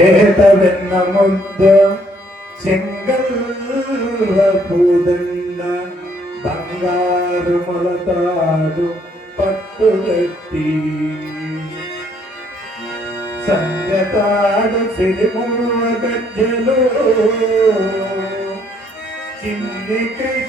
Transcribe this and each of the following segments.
பங்காறு மலதாடு பட்டு கட்டி சங்கதாடு சிறுமுக சிந்திக்க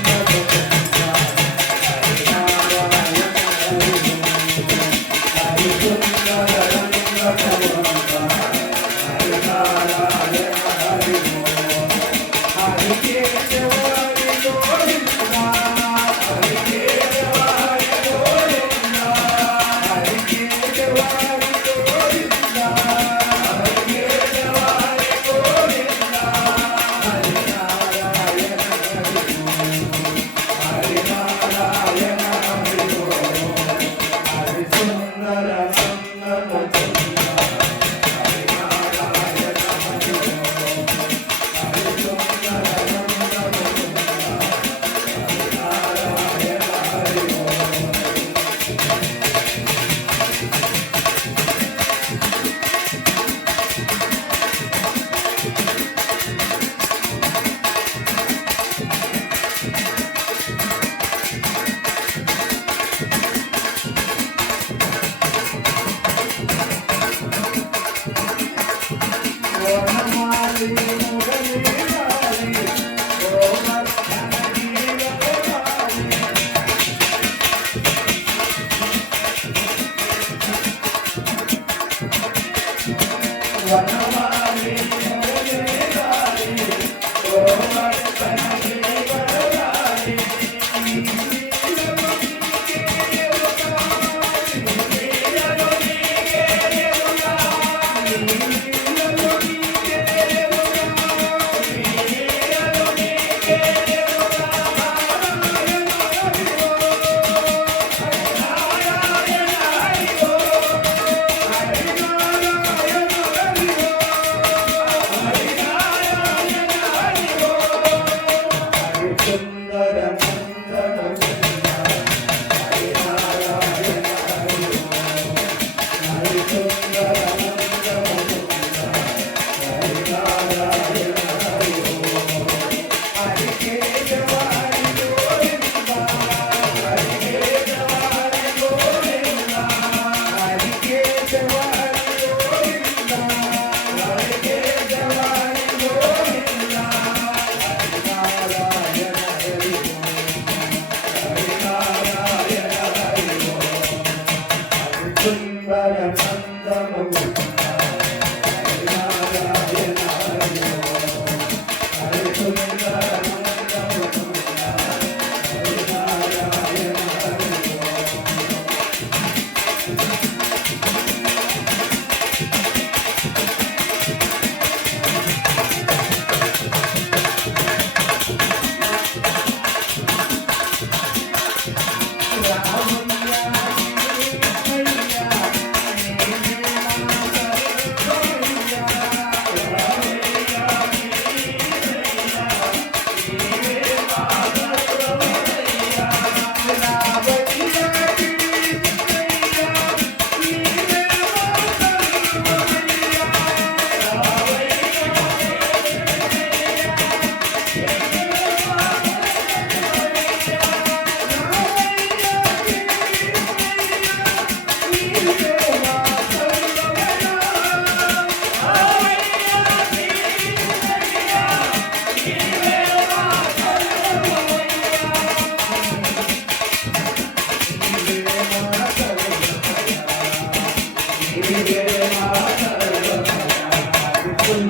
ಪ್ರಾಣ ಚಂದ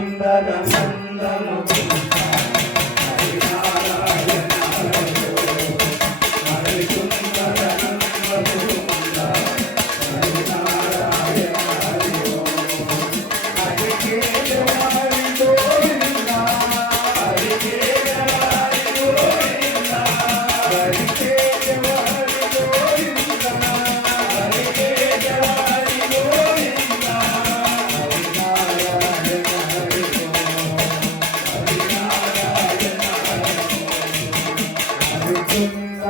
nandana nandana